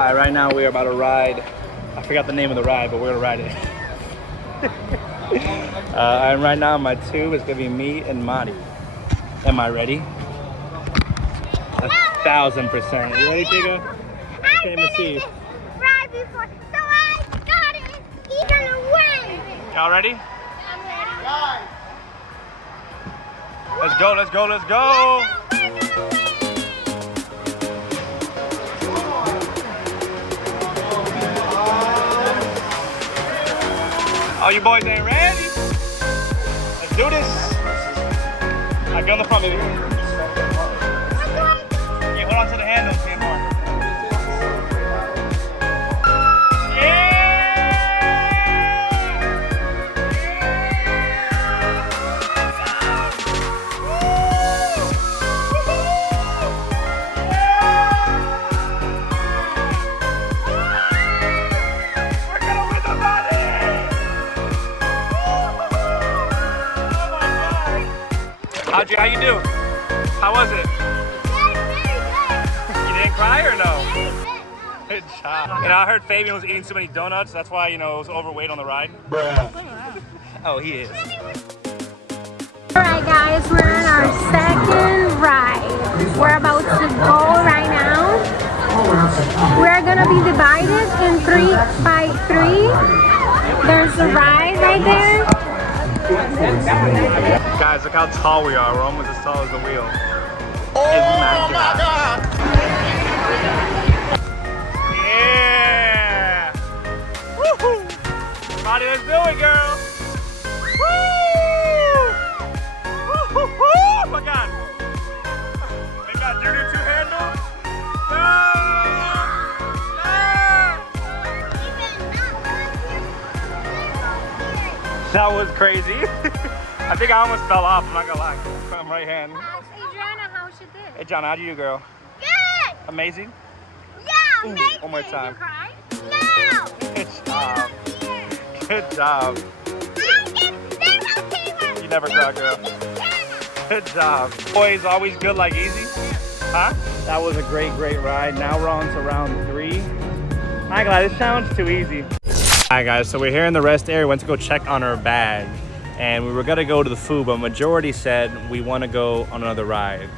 Alright, right now we are about to ride. I forgot the name of the ride, but we're gonna ride it. And right now my tube is gonna be me and Madi. Am I ready? 1,000%. You ready, Tiga? I've been in this ride before, so I got it. He's gonna win. Y'all ready? I'm ready. Let's go, let's go, let's go! Oh, you boys ain't ready? Let's do this. Alright, get on the front, baby. Yeah, hold on to the handle, Tamar. Audrey, how you do? How was it? You didn't cry or no? Good job. You know, I heard Fabian was eating too many donuts. That's why, you know, it was overweight on the ride. Bruh. Oh, he is. Alright guys, we're on our second ride. We're about to go right now. We're gonna be divided in 3 by 3. There's a ride right there. Guys, look how tall we are. We're almost as tall as the wheel. Oh my God! Yeah! Woohoo! Madi, let's do it, girl! Woo! Woo-hoo-hoo! Oh my God! They got dirty two-handle. That was crazy. I think I almost fell off, I'm not gonna lie. From right hand. Adriana, how she did? Hey, John, how do you do, girl? Good. Amazing? Yeah, amazing. One more time. Did you cry? No. Good job. Good job. You never cry, girl. Good job. Boys, always good like easy? Huh? That was a great ride. Now we're on to round 3. I'm not gonna lie, this challenge is too easy. Alright guys, so we're here in the rest area. Went to go check on our bag. And we were gonna go to the food, but majority said we wanna go on another ride.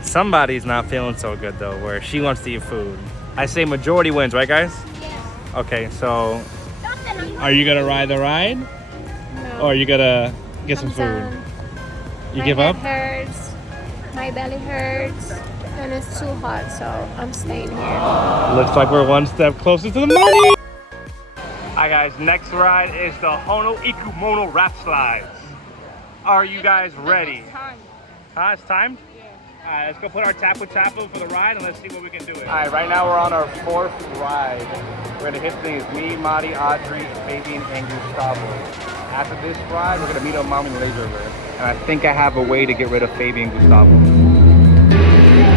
Somebody's not feeling so good though, where she wants to eat food. I say majority wins, right guys? Yes. Okay, so are you gonna ride the ride? No. Or are you gonna get some food? You give up? My head hurts, my belly hurts, and it's too hot, so I'm staying here. Looks like we're one step closer to the money. Alright guys, next ride is the Hono Ikumono Rap Slides. Are you guys ready? It's time. It's time? Yeah. Alright, let's go put our tapu for the ride and let's see what we can do it. Alright, right now we're on our 4th ride. We're gonna hit things me, Madi, Audrey, Fabian, and Gustavo. After this ride, we're gonna meet up Mommy Laser River. And I think I have a way to get rid of Fabian and Gustavo.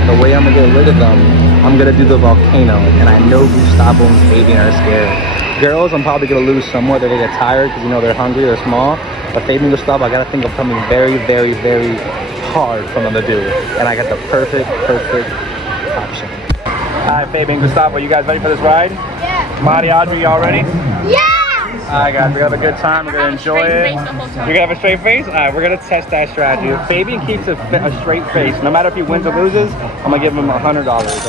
The way I'm gonna get rid of them, I'm gonna do the volcano. And I know Gustavo and Fabian are scared. Girls, I'm probably gonna lose somewhat. They're gonna get tired because you know they're hungry, they're small. But Fabian and Gustavo, I gotta think of something very hard for them to do. And I got the perfect option. Alright, Fabian and Gustavo, you guys ready for this ride? Yeah. Madi, Audrey, y'all ready? Yeah. Alright guys, we're gonna have a good time, we're gonna enjoy it. You're gonna have a straight face? Alright, we're gonna test that strategy. If Fabian keeps a straight face, no matter if he wins or loses, I'm gonna give him $100,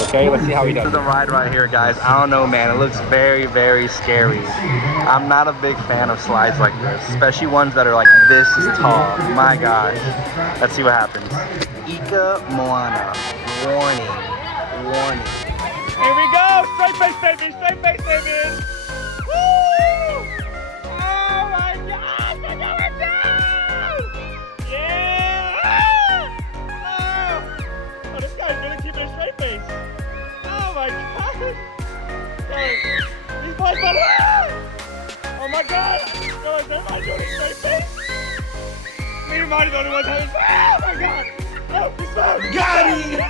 okay? Let's see how he does. This is the ride right here, guys. I don't know, man. It looks very scary. I'm not a big fan of slides like this, especially ones that are like this tall. My gosh. Let's see what happens. Ika Moana. Warning. Here we go! Straight face, Fabian! Straight face, Fabian! Woo! Oh my gosh! We're going down! Yeah! Oh, this guy's really keeping a straight face. Oh my gosh! These boys are... Oh my god! Yo, is everybody doing a straight face? Me and Marty's the only ones having... Oh my god! No, he's fine! Got him!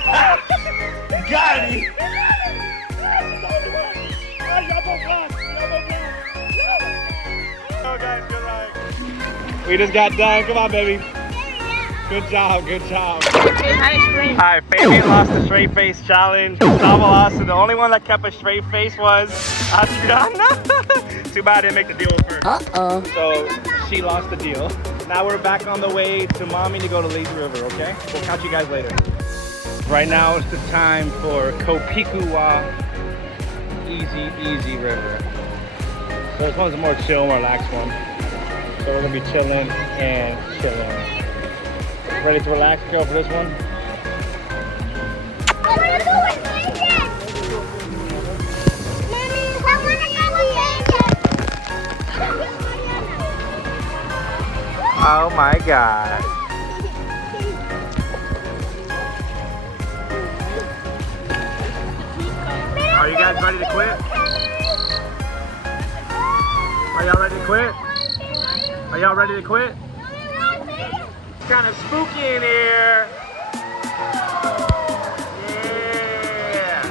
Got him! Oh guys, good ride. We just got done. Come on, baby. Good job, good job. Alright, Fabian lost the straight face challenge. Gustavo lost, and the only one that kept a straight face was Adriana. Too bad I didn't make the deal with her. Uh-oh. So she lost the deal. Now we're back on the way to mommy to go to Lazy River, okay? We'll catch you guys later. Right now it's the time for Kopikuwa Easy River. So this one's a more chill, more relaxed one. So we're gonna be chilling and chilling. Ready to relax, girl, for this one? I wanna go with Blanket! Mommy, I wanna go with Blanket! Oh my God. Are you guys ready to quit? Are y'all ready to quit? Are y'all ready to quit? It's kind of spooky in here. Yeah.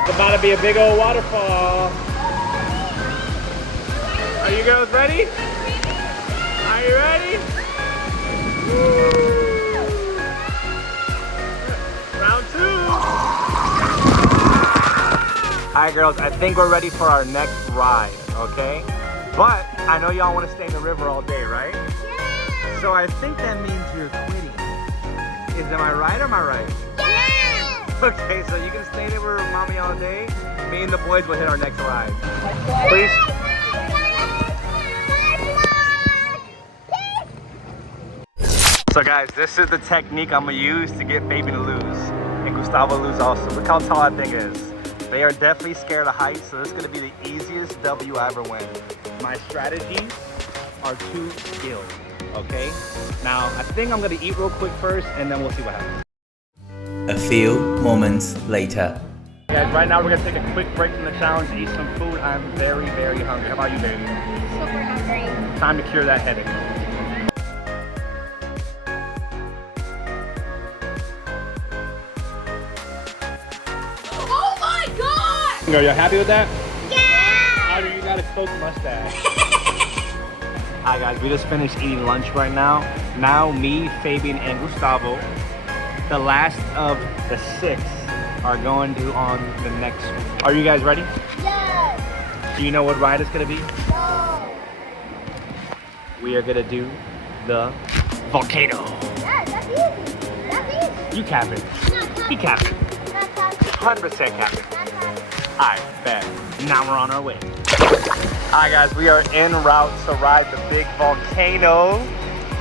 It's about to be a big old waterfall. Are you girls ready? Are you ready? Woo. Round 2. Alright girls, I think we're ready for our next ride, okay? But I know y'all want to stay in the river all day, right? Yeah! So I think that means you're quitting. Am I right or am I right? Yeah! Okay, so you can stay there with mommy all day. Me and the boys will hit our next ride. Please. So guys, this is the technique I'm gonna use to get Baby to lose. And Gustavo lose also. Look how tall that thing is. They are definitely scared of heights, so this is gonna be the easiest W I ever win. My strategies are 2 skills, okay? Now, I think I'm gonna eat real quick first, and then we'll see what happens. A few moments later. Guys, right now we're gonna take a quick break from the challenge to eat some food. I'm very, very hungry. How about you, baby? Super hungry. Time to cure that headache. Oh my God! Are you happy with that? Yeah! Audrey, you got a Coke mustache. Alright guys, we just finished eating lunch right now. Now me, Fabian, and Gustavo, the last of the 6, are going to on the next one. Are you guys ready? Yes! Do you know what ride it's gonna be? No! We are gonna do the Volcano. Yeah, that's easy. That's easy. You cap it. He capped it. 100% cap it. Alright, bet. Now we're on our way. Alright guys, we are en route to ride the big volcano.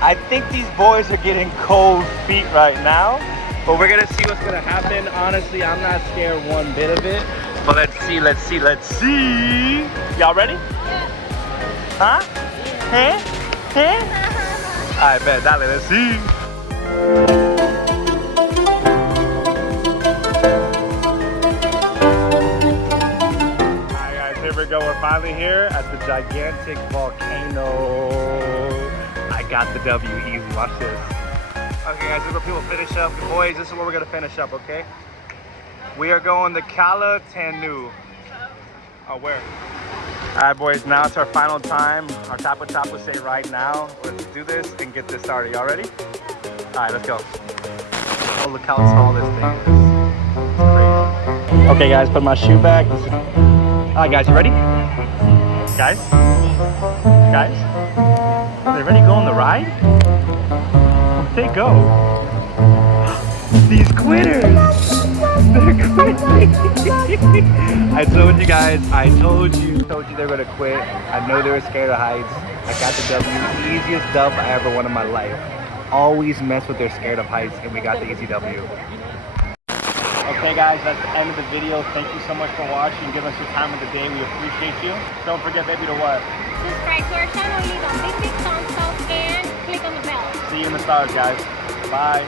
I think these boys are getting cold feet right now, but we're gonna see what's gonna happen. Honestly, I'm not scared one bit of it, but let's see. Y'all ready? Yeah. Huh? Huh? Huh? Alright, bet, dale, let's see. Here we go, we're finally here at the gigantic volcano. I got the W easy, watch this. Okay guys, this is where people finish up. Boys, this is where we're gonna finish up, okay? We are going to Cala Tanu. Oh, where? Alright boys, now it's our final time. Our Tapo Tapo say right now. Let's do this and get this started. Y'all ready? Alright, let's go. Oh, look how tall this thing is. It's crazy. Okay guys, put my shoe back. Alright guys, you ready? Guys? Guys? Are they ready to go on the ride? Where'd they go? These quitters! They're quitting! I told you guys, I told you they're gonna quit. I know they were scared of heights. I got the W, easiest dub I ever won in my life. Always mess with their scared of heights, and we got the easy W. Okay guys, that's the end of the video. Thank you so much for watching. Give us your time of the day. We appreciate you. Don't forget, baby, to what? Subscribe to our channel, leave a big thumbs up, and click on the bell. See you in the stars, guys. Bye.